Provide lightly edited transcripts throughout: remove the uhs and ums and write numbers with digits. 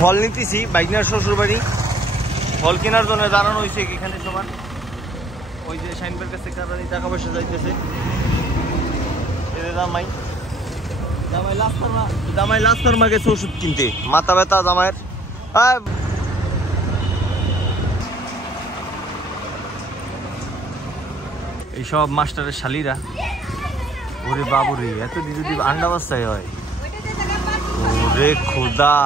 ফল নিতেছি বাইকনার শ্বশুর বাড়ি। ফল কেনার জন্য দাঁড়ানো হয়েছে এখানে সবার। ওই যে শাইনবের কাছে কারণে টাকা পয়সা যাইতেছে। জামাই লাস্ট ফার্মা গেছে ওষুধ কিনতে, মাথা ব্যথা জামাইয়ের। এইসব মাস্টারের শালিরা, ওরে বাবুরে এত যদি আন্ডা বাচ্চাই হয়, ওরে খোদা।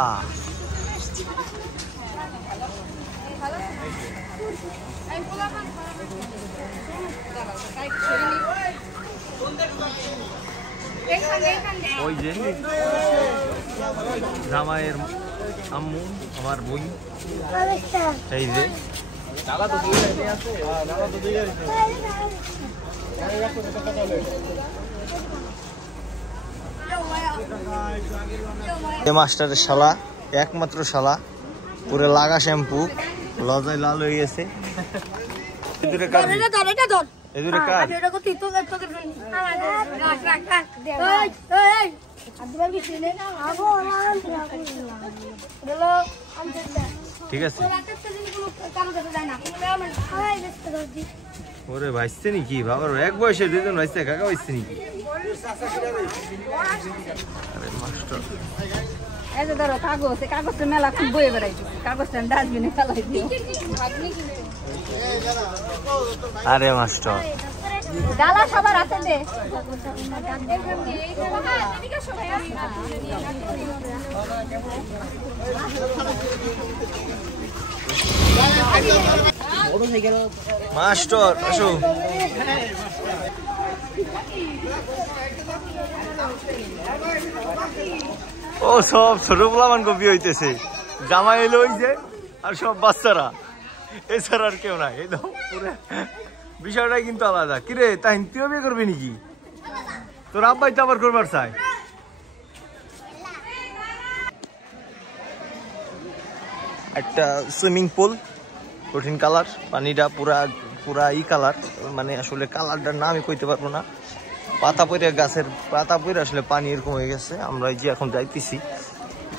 ওই যে জামাইয়ের আম্মু আমার বোন, এই যে মাস্টারের শালা, একমাত্র শালা, পুরো লাগা শ্যাম্পু, লজায় লাল হয়ে গেছে। ঠিক আছে ওরে ভাইছে নাকি বাবার এক বয়সে দুজন ভাইছে, কাকা ভাইছে নাকি? আরে মাস্টার এই যে ধরো কাগজ, এই কাগজটা মেলা খুব বয়ে বেড়াইছে, কাগজটা ডাস্টবিনে ফেলাই দিও। আরে মাস্টার ডালা সবার আছে দে। মাস্টার আসো। ও সব ছোট পোলামান কপি হইতেছে, জামাই এলো ওই যে, আর সব বাচ্চারা, এছাড়া আর কেউ নাই। এই পুরো বিষয়টাই কিন্তু আলাদা। কিরে তাই তুইও বিয়ে করবি নাকি? তোর আব্বাই তো আবার করবার চাই। একটা সুইমিং পুল, কঠিন কালার, পানিটা পুরা ই কালার, মানে আসলে কালারটার নাম আমি কইতে পারবো না। পাতা পড়ে, গাছের পাতা পড়ে আসলে পানি এরকম হয়ে গেছে। আমরা এই যে এখন যাইতেছি,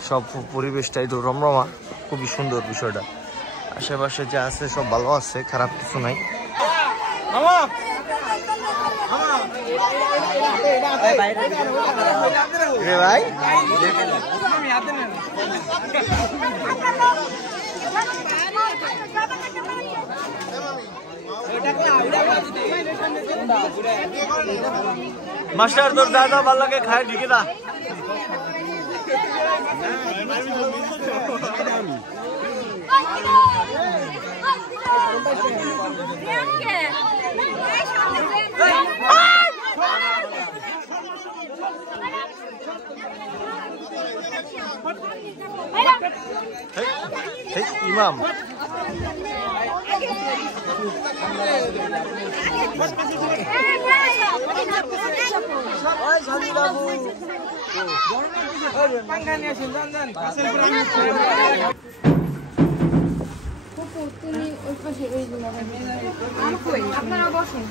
সব পরিবেশটা একটু রমরমা, খুবই সুন্দর বিষয়টা। আশেপাশে যা আছে সব ভালো আছে, খারাপ কিছু নাই। ভাই মাস্টার তোর দাদা ভালো লাগে খায় ঢিকে দা। ইমাম আপনারা বসেন।